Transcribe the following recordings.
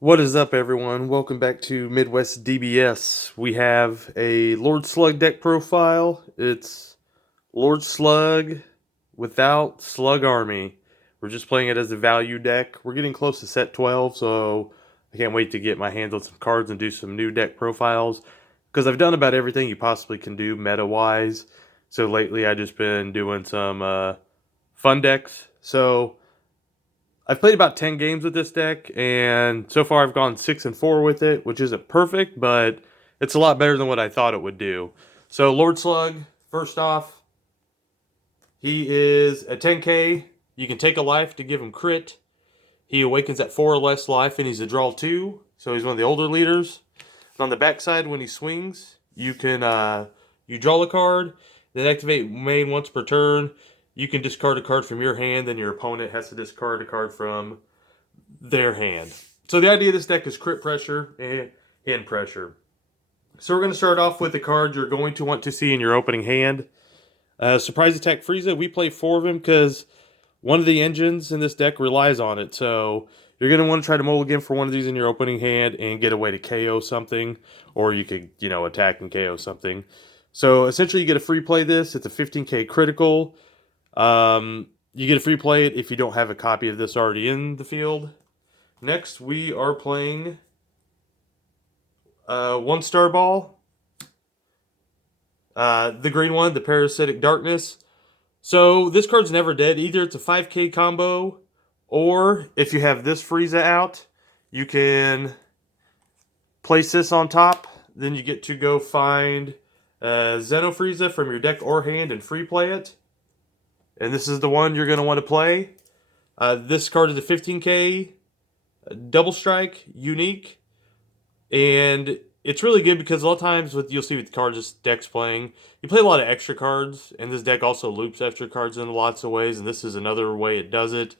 What is up, everyone? Welcome back to Midwest DBS. We have a Lord Slug deck profile. It's Lord Slug without Slug Army. We're just playing it as a value deck. We're getting close to set 12, so I can't wait to get my hands on some cards and do some new deck profiles. Because I've done about everything you possibly can do meta-wise. So lately I've just been doing some fun decks. So I've played about 10 games with this deck, and so far I've gone 6-4 with it, which isn't perfect, but it's a lot better than what I thought it would do. So, Lord Slug, first off, he is a 10k. You can take a life to give him crit. He awakens at 4 or less life, and he's a draw 2, so he's one of the older leaders. And on the backside, when he swings, you can you draw a card, then activate main once per turn. You can discard a card from your hand, then your opponent has to discard a card from their hand. So the idea of this deck is crit pressure and hand pressure. So we're going to start off with the card you're going to want to see in your opening hand. Surprise Attack Frieza. We play 4 of him because one of the engines in this deck relies on it. So you're going to want to try to mulligan for one of these in your opening hand and get a way to KO something. Or you could, attack and KO something. So essentially you get a free play this. It's a 15k critical. You get a free play it if you don't have a copy of this already in the field. Next, we are playing One Star Ball. The green one, the Parasitic Darkness. So this card's never dead. Either it's a 5k combo, or if you have this Frieza out, you can place this on top. Then you get to go find Xeno Frieza from your deck or hand and free play it. And this is the one you're going to want to play. This card is a 15k double strike, unique, and it's really good because a lot of times you'll see with the cards this deck's playing, you play a lot of extra cards, and this deck also loops extra cards in lots of ways, and this is another way it does it.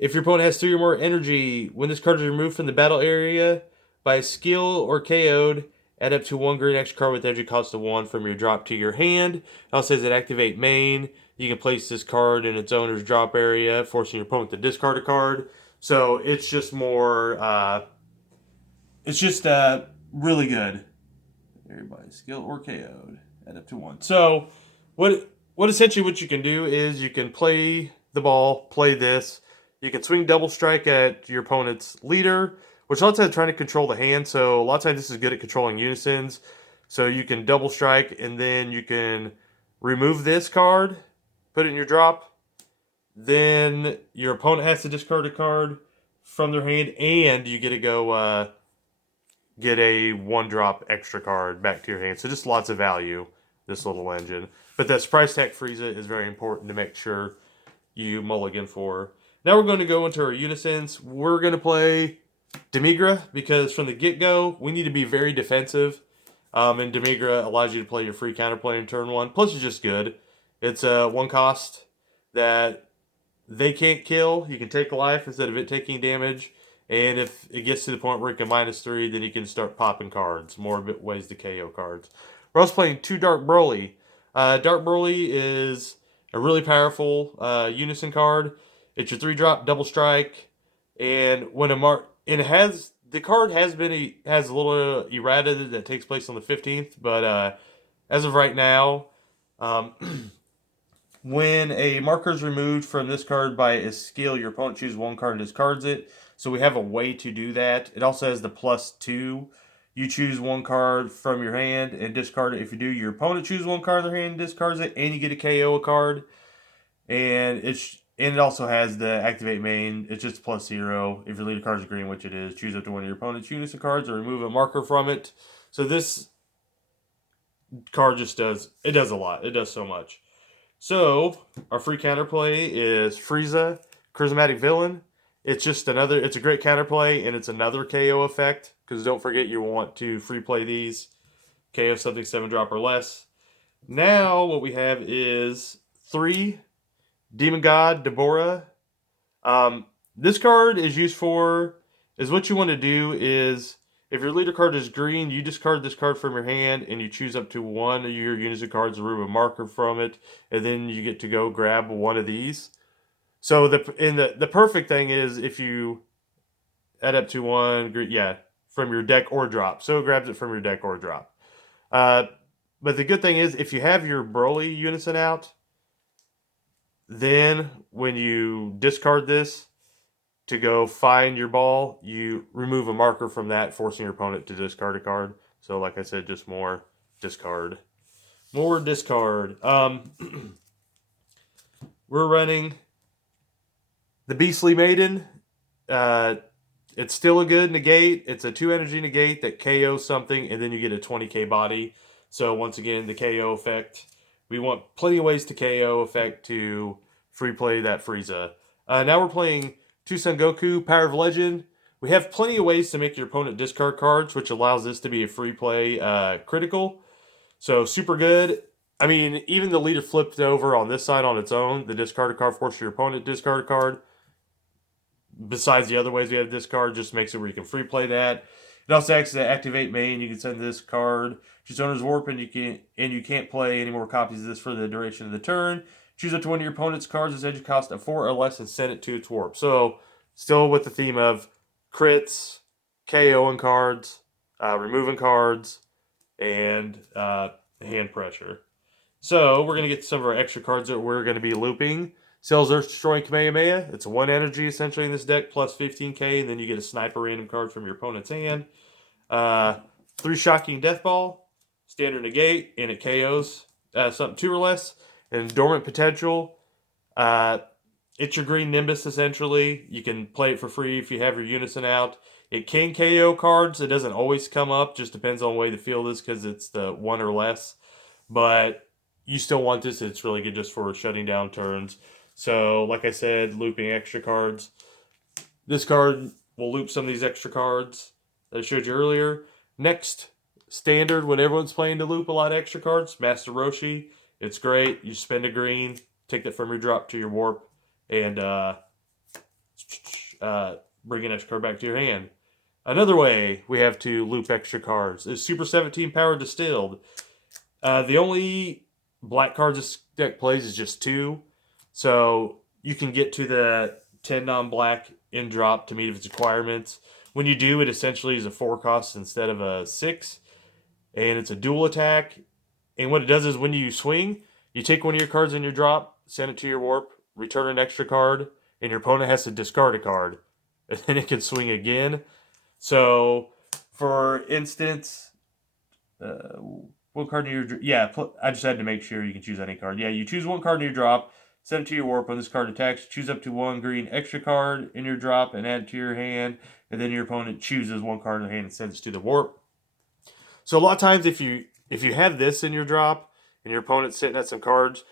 If your opponent has 3 or more energy, when this card is removed from the battle area by a skill or KO'd, add up to 1 green extra card with energy cost of 1 from your drop to your hand. It also says that activate main. You can place this card in its owner's drop area, forcing your opponent to discard a card. So it's just more, really good. Everybody skill or KO'd, add up to 1. So what essentially what you can do is you can play the ball, play this. You can swing double strike at your opponent's leader, which a lot of times trying to control the hand. So a lot of times this is good at controlling unisons. So you can double strike and then you can remove this card, put it in your drop. Then your opponent has to discard a card from their hand, and you get to go get a 1-drop extra card back to your hand. So just lots of value, this little engine. But that Surprise Attack Frieza is very important to make sure you mulligan for. Now we're going to go into our unisons. We're going to play Demigra because from the get-go, we need to be very defensive. And Demigra allows you to play your free counterplay in turn 1. Plus, it's just good. It's a 1 cost that they can't kill. You can take a life instead of it taking damage. And if it gets to the point where it can -3, then you can start popping cards. More ways to KO cards. We're also playing 2 Dark Broly. Dark Broly is a really powerful unison card. It's your 3-drop double strike, and when the card has a little errata that takes place on the 15th, but as of right now, when a marker is removed from this card by a skill, your opponent chooses 1 card and discards it. So we have a way to do that. It also has the +2. You choose 1 card from your hand and discard it. If you do, your opponent chooses 1 card in their hand and discards it, and you get a KO a card. And it also has the activate main. It's just +0. If your leader card is green, which it is, choose up to 1 of your opponent's unison cards or remove a marker from it. So this card just does a lot. It does so much. So our free counterplay is Frieza, Charismatic Villain. It's a great counterplay, and it's another KO effect, because don't forget you want to free play these. KO something 7-drop or less. Now what we have is 3 Demon God, Deborah. This card is what you want to do is, if your leader card is green, you discard this card from your hand, and you choose up to 1 of your unison cards, remove a marker from it, and then you get to go grab one of these. So the perfect thing is if you add up to 1 green, yeah, from your deck or drop. So it grabs it from your deck or drop. But the good thing is, if you have your Broly Unison out, then when you discard this to go find your ball, you remove a marker from that, forcing your opponent to discard a card. So, like I said, just more discard. More discard. We're running the Beastly Maiden. It's still a good negate. It's a 2 energy negate that KOs something, and then you get a 20k body. So once again, the KO effect. We want plenty of ways to KO effect to free play that Frieza. Now we're playing Two Son Goku, Power of Legend. We have plenty of ways to make your opponent discard cards, which allows this to be a free play critical. So super good. I mean, even the leader flipped over on this side on its own. The discard a card forces your opponent to discard a card. Besides the other ways we have discard, just makes it where you can free play that. It also acts to activate main. You can send this card. Choose owner's warp, and you can't play any more copies of this for the duration of the turn. Choose up to one of your opponent's cards as edge cost of 4 or less and send it to its warp. So still with the theme of crits, KOing cards, removing cards, and hand pressure. So we're going to get some of our extra cards that we're going to be looping. Cells Earth Destroying Kamehameha. It's a 1 energy essentially in this deck, plus 15k, and then you get a sniper random card from your opponent's hand. 3 Shocking Death Ball, standard negate, and it KOs something 2 or less. And Dormant Potential. It's your green Nimbus essentially. You can play it for free if you have your Unison out. It can KO cards. It doesn't always come up. Just depends on the way the field is because it's the 1 or less. But you still want this. It's really good just for shutting down turns. So, like I said, looping extra cards. This card will loop some of these extra cards that I showed you earlier. Next, standard, when everyone's playing to loop a lot of extra cards, Master Roshi. It's great. You spend a green, take that from your drop to your warp, and bring an extra card back to your hand. Another way we have to loop extra cards is Super 17 Power Distilled. The only black cards this deck plays is just 2. So you can get to the 10 non-black in drop to meet its requirements. When you do, it essentially is a 4 cost instead of a 6. And it's a dual attack. And what it does is when you swing, you take one of your cards in your drop, send it to your warp, return an extra card, and your opponent has to discard a card. And then it can swing again. So, for instance, what card in your... Yeah, I just had to make sure you can choose any card. Yeah, you choose one card in your drop, send it to your warp. When this card attacks, choose up to 1 green extra card in your drop and add it to your hand. And then your opponent chooses 1 card in the hand and sends it to the warp. So a lot of times if you have this in your drop and your opponent's sitting at some cards,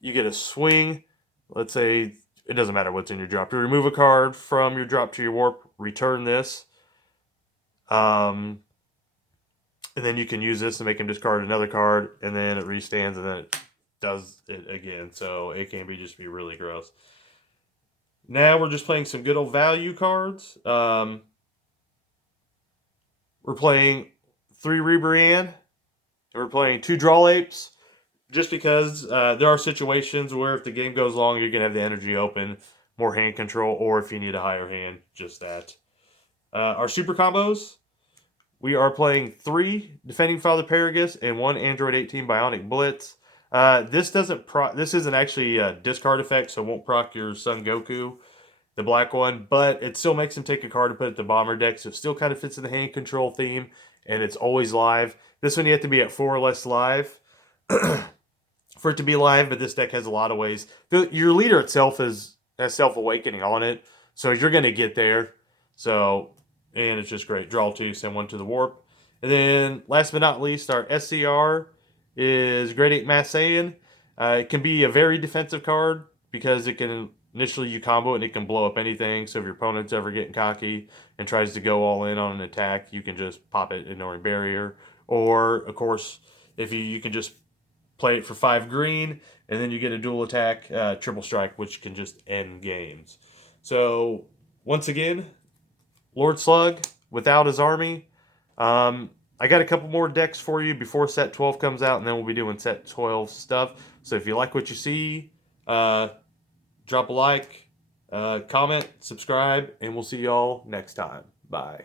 you get a swing. Let's say it doesn't matter what's in your drop. You remove a card from your drop to your warp, return this. And then you can use this to make him discard another card, and then it restands, and then it does it again. So it can be really gross. Now we're just playing some good old value cards. We're playing 3 Rebrian, and we're playing 2 Draw Apes, just because there are situations where if the game goes long, you're going to have the energy open, more hand control, or if you need a higher hand, just that. Our super combos, we are playing 3 Defending Father Paragus and 1 Android 18 Bionic Blitz. This isn't actually a discard effect, so it won't proc your Son Goku, the black one, but it still makes him take a card to put it the bomber deck, so it still kind of fits in the hand control theme, and it's always live. This one you have to be at 4 or less live for it to be live, but this deck has a lot of ways. Your leader itself has Self-Awakening on it, so you're going to get there. So, and it's just great. Draw 2, send 1 to the warp. And then, last but not least, our SCR is Grade 8 Mass Saiyan. It can be a very defensive card because it can... Initially, you combo it and it can blow up anything. So if your opponent's ever getting cocky and tries to go all in on an attack, you can just pop it, ignoring barrier. Or, of course, if you can just play it for 5 green, and then you get a dual attack, triple strike, which can just end games. So, once again, Lord Slug, without his army. I got a couple more decks for you before set 12 comes out, and then we'll be doing set 12 stuff. So if you like what you see, drop a like, comment, subscribe, and we'll see y'all next time. Bye.